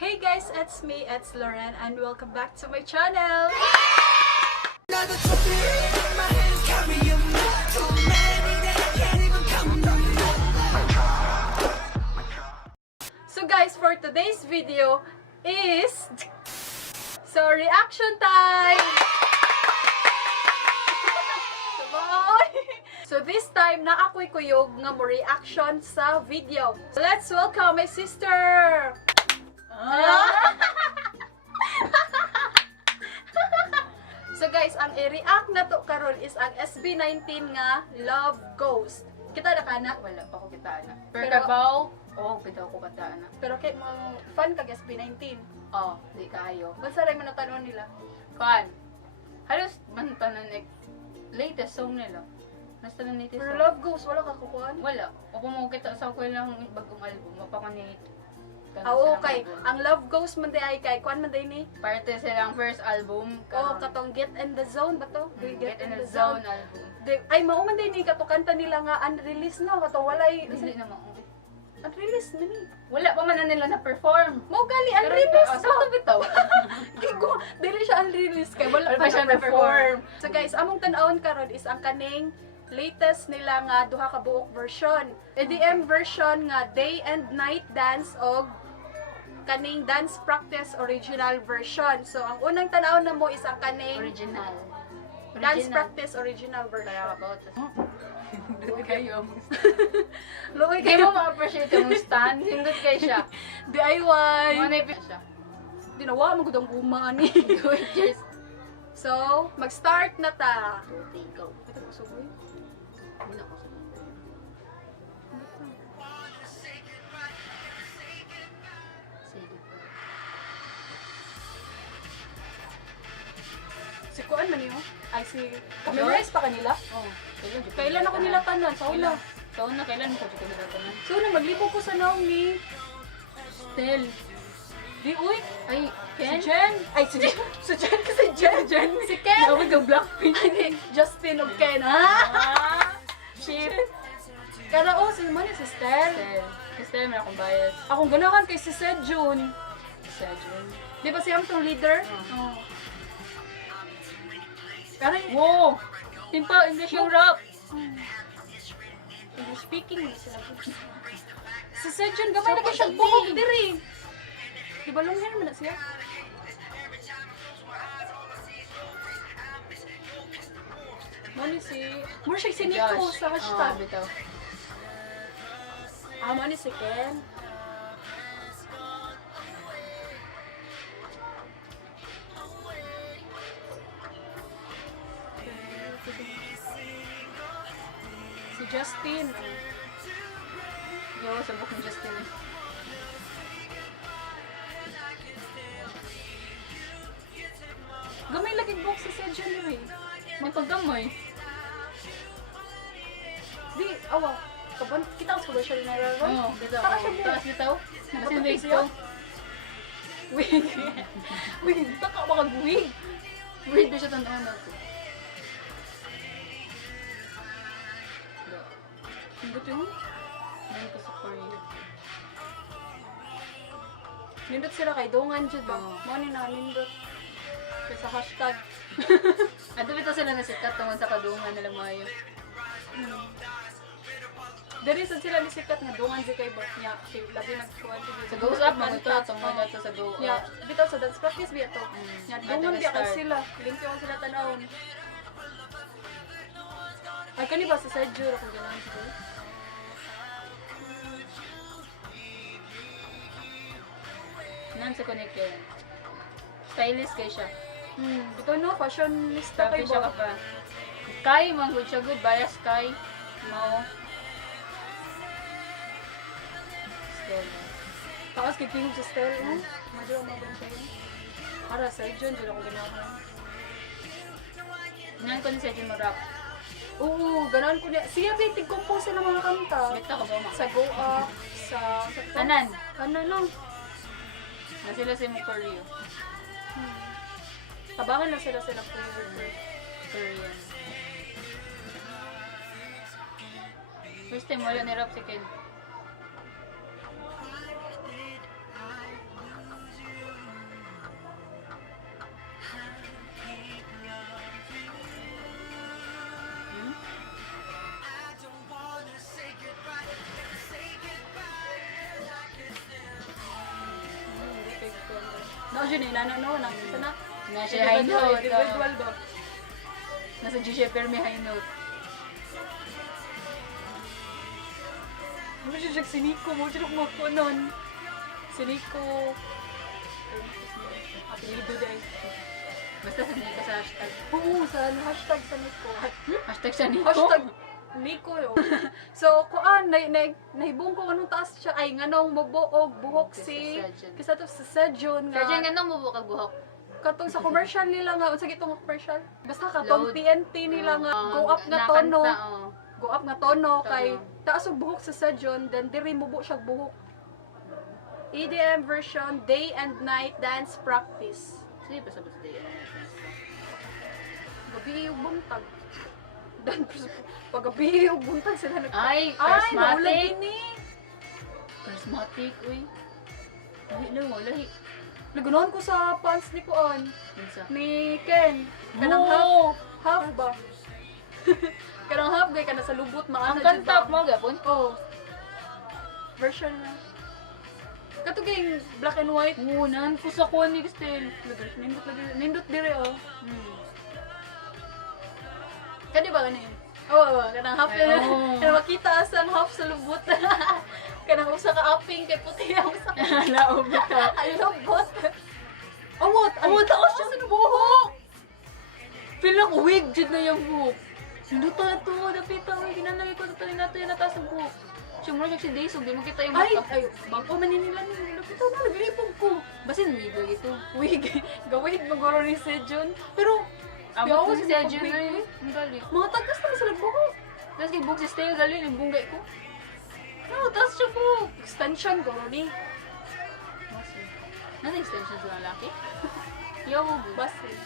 Hey guys, it's me, it's Loren, and welcome back to my channel! So guys, for today's video is... reaction time! So this time, na ako'y kuyog nga mo reaction sa video. So let's welcome my sister! So guys, ang i-react na to karon is ang SB19 nga Love Ghost. Kita na ka na? Wala pa ko kita na. Pero kabaw, kita ko kita na. Pero kay mo fan kag SB19. Di kayo. Basta rin mo natanong nila. Kuan. Halos man tanan latest song nila. Nasta na latest Pero song. Love Ghost wala ka kukuan? Wala. Opo mo kita sa ko lang bagong album, mapakanit. Okay. Ang Love Ghost man day ay kay kuan man day ni. Parte silang first album. Katong Get in the Zone ba to? Get in the Zone album. Ay mao man day ni katukanta nila nga unreleased no, katong walay Hindi naman. unreleased na ni. Wala pa man na nila na-perform. Mao gali unreleased. Sa bitaw. Gigo, dili siya unreleased kay wala pa siya perform. So guys, among tan-awon karon is ang kaning latest nila nga duha ka buok version. EDM version nga day and night dance og kaning dance practice original version. So ang unang tan-awon na mo is ang kaning Original. dance practice original version. Kaya about Hindi kayo. Luoy Hindi kayo mo ma-appreciate yung stand. Hindot kayo siya. DIY. Manipit siya. Dinawa mo gud ang guma ni. Do it yourself. So, mag-start na ta. Go. Ito ko sugoy. Muna ko sa Si Kuan man yun? Ay, si... Memorize pa kanila? Kailan ako nila tanan? Sa una. Sa una, kailan ko dito nila tanan? So, naglibog ko sa naong ni... Stel. Di, uy! Ay, Ken? Si Jen! Ay, si Jen! Si Jen kasi Jen! Si Ken! Ako yung Blackpink. Ay, Justin o Ken, ha? Ship. Kaya si Mani, si Stel. Stel. Stel, may akong bias. Akong ganahan kay si Sejun. Sejun. Di ba siyang itong leader? Oo. Pero Wow! Timpa, English yung rap. English speaking mo sila. Si Sejun, gamay na kayo siyang buhok diri. Di ba long hair mo na siya? Mani si... Mura siya si Nico sa hashtag. Bitaw. Mani si Ken. Si Justin. Yo, sabok ni Justin. Gamay lagi buhok si Sejun diri. May paggamoy. Di, awa. Kaban, kita ko ba siya rin nararoon? Oo, bitaw. Taka siya Taas bitaw. Kasi Nakatapos wig siya? ko. Wig. Wig. Taka makag-wig. Wig ba siya tandaan natin? Nindot yun? Ngayon ko sa Korea. Nindot sila kay Dongan dyan ba? Oo. Mani na nindot. Kaya sa hashtag. Ato bitaw sila nasikat tungkol sa kadungan nila mayo. Dari sa sila ni sikat nga Dongan si kay Bot niya. Si labi nagkuhan si Sa Go Up, mga ito, tungkol na ito sa Go Ya, Up. bitaw sa dance practice biya to. Ya, Dongan biya kay start. sila. Limpyo ko sila tanawon. Ay, kani ba sa Sergio kung gano'n siguro? Nan sa connect yun. Stylist kayo siya. Ito no, fashionista Sabi kay siya ba? ka pa. Sky, manghud siya good. Bias Sky. Mao. Stella. Takas kay King sa Stell, no? Madyo ang mga siya yun. Para Sergio, hindi ako ganahan. Nan ko ni sa Jim rap. Oo, ganahan ko niya. Siya ba tig-compose ng mga kanta? Bita ka ba ma? Sa Go Up, sa Kanan. Kanan lang. Na sila si Mukorio. Tabangan lang sila favorite. Korean. First time wala ni rap si Ken. yun eh, no, nang sana. Nasa high note. Individual ba? Nasa Giuseppe may high note. Ano siya si Nico mo? Siya kumako nun. Si Nico. Apelido dahil. Basta sa Nico sa hashtag. Oo, sa hashtag sa Nico. Hashtag sa Nico. Hashtag Nico yo. So, kuan, nahibong ko anong taas siya. Ay, nganong mabuog, buhok si... Kisa to sa Sejon nga. Sejon nga nung mabukag buhok. Katong sa commercial nila nga. Unsa gitong commercial? Basta katong Load. TNT nila nga. Go up nga tono. Go up nga tono. Kay Tono. taas og buhok sa Sejon. Then, diri mubo siya buhok. EDM version, day and night dance practice. Sige pa sa birthday. Gabi yung buntag. Dan, pag-gabi yung buntag sila nag... Ay, Ay, naulag charismatic. ini. Charismatic, uy. Lahi na mo, lahi. Nagunahan ko sa pants ni Kuan. Minsa. Ni Ken. Kanang No! half ba? Kanang half gay ka na sa lubot maana. Ang kanta mo, gapon? Oh. Version na. Katuging black and white. Unan ko sa kuha ni Christelle. Nindot lagi. Nindot dire oh. Hmm. Kadi ba ganin? Oo, kanang half Ay, na. oo. Kanang makita asang half sa lubot. Kanang usa ka aping kay puti ang usa ka. Laob ka. Ay, lubot. Awot! Awot ako siya sa buhok! Pilang wig jud na yung buhok. Sinduto na to, napita ko, ginanay ko, tali nato yung nataas ang buhok. Siya mo siya si Daysog, di mo kita yung Ay! mata. Ay! Bangko maninila ni Lupito na, naglipog ko. Basin wig lagi to. Wig, gawin magoro ni Sejon. Pero, Amo ako ko si sa Sejon pag-wig, na eh. yun. Ang galing. Mga tagas na sila buhok. Tapos kay buhok si Stale, galing, yung bunggay ko. No, taas siya buhok. Extension, goro ni. Basin. Nasa extension sa lalaki? Yaw mo, Basin.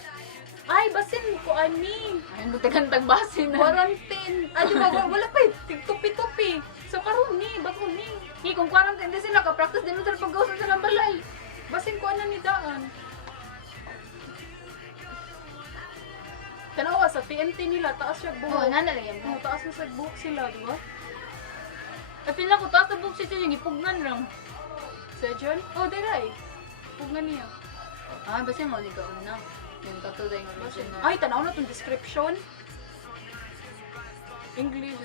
Ay, basin ko, ani. Ayun, magtagantag basin na. Quarantine. Ay, di ba, wala pa eh. Tigtupi-tupi. So, karon ni, bago ni. Kung quarantine din sila, ka-practice din mo sila pag-gawin sa balay. Basin ko ana ni Daan. Tanawa sa TNT nila, taas siya Oo, buhok. nanalay yan. Oh, taas na sa buhok sila, di ba? Ay, pila ko, taas na buhok siya yung ipugnan lang. Sejon? Oh, diray. Pugnan niya. Ah, basin mo, hindi ka una. Yung tattoo na yung original. Ay, tanaw na itong description. English,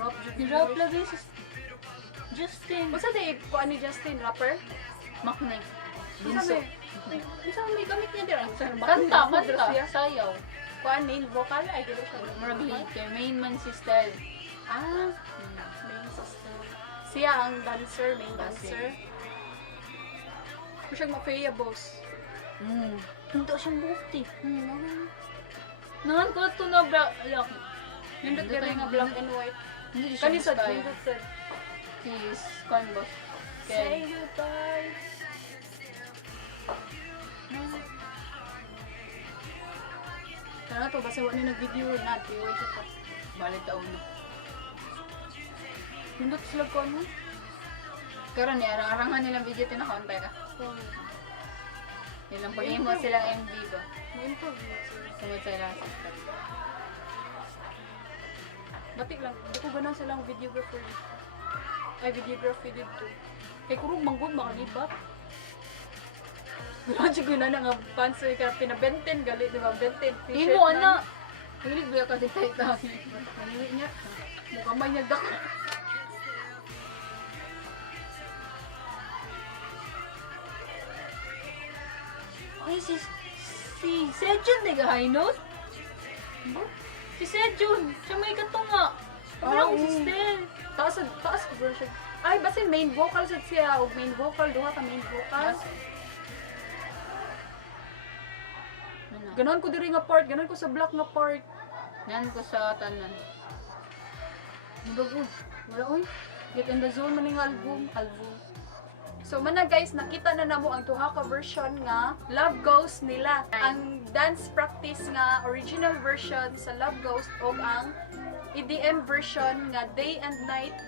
rap, Hirap lagi si Justin. Basta di, kuan ni Justin, rapper? Maknay. Isa may gamit niya dira. Kanta, sayaw. Kuan, main vocal, ay dito siya. Murag lead kay main man si Style. Ah, main sister. Siya ang dancer, main dancer. Kung siyang mafia boss. Hindi siyang bukti. Hmm, Nangan ko ito na black. nindot ka nga black and white. Hindi siya Kanisad, style. nindot sad. His canvas. Say goodbye. Tara to, basta wala nag-video na, tiway siya to. Balik taon na. Nindot sila ko ano? Karon ni arang-arangan nilang video tinakauntay ka. Nilang pag-imo silang MV ba? May-interview sila. Sumit sa ilang sakit. Batik lang, hindi ko ganun silang videographer. Ay, videography dito. Kay kurong manggod, makalibat. Wala siya guna na nga pants ka pinabenten, gali, di ba? Benten, t-shirt Imo, ana! Hilig ba ka di tayo tayo? Nangiwi niya. Mukhang may nagdak. Ay, si Sejun, di ka high note? Si Sejun, siya may katunga. Parang si Stel. Taas ko bro siya. Ay, basta main vocal sa siya. O main vocal, duha ka main vocal. Ganon ko diri nga part, ganon ko sa black nga part. Yan ko sa tanan. Bago, wala oy. Get in the zone man nga album. So mana guys, nakita na namo ang duha ka version nga Love Ghost nila. Ang dance practice nga original version sa Love Ghost o ang EDM version nga Day and Night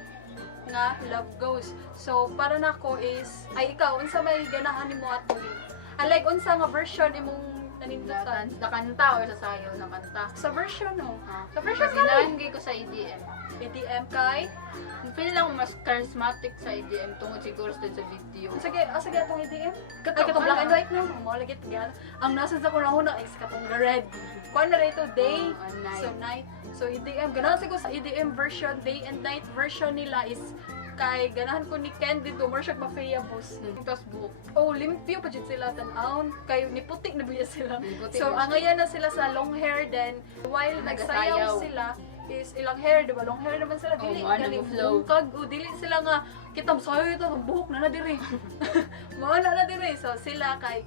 nga Love Ghost. So para nako is ay ikaw unsa may ganahan nimo ato? Unlike unsa nga version imong nanindutan. Sa kanta or sa sayo na kanta. Sa version, no? Sa Kasi version ka naanggi ko sa EDM. EDM kay? Feel lang mas charismatic sa EDM tungod siguro sa video. Sige, sige atong EDM. Ay, Kato, katong black and ano? white no? Mo lagi tigal. Ang nasa sa kunahuna is katong red. Kuan na rito day, Night. so night. So EDM, ganahan siguro sa EDM version, day and night version nila is kay ganahan ko ni Ken dito, more siya mafia boss. Tapos buhok. Oh, limpyo pa dyan sila tan-aon. Kay niputik na biya sila. Niputik So, na ang ngayon na sila sa long hair, then while nagsayaw Nagasayaw. sila, is ilang hair, di ba? Long hair naman sila. Dili, ano, galing flow. bungkag. O, dili sila nga, kitang sayo ito, ang buhok na nadiri. Mawala na diri. So, sila, kay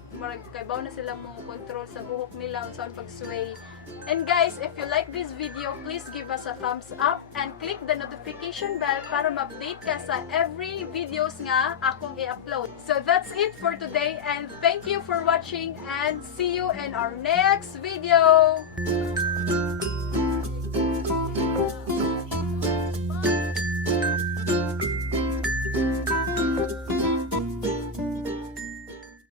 bawa na sila mo control sa buhok nila, saan pag-sway. And guys, if you like this video, please give us a thumbs up and click the notification bell para ma-update ka sa every videos nga akong i-upload. So that's it for today and thank you for watching and see you in our next video!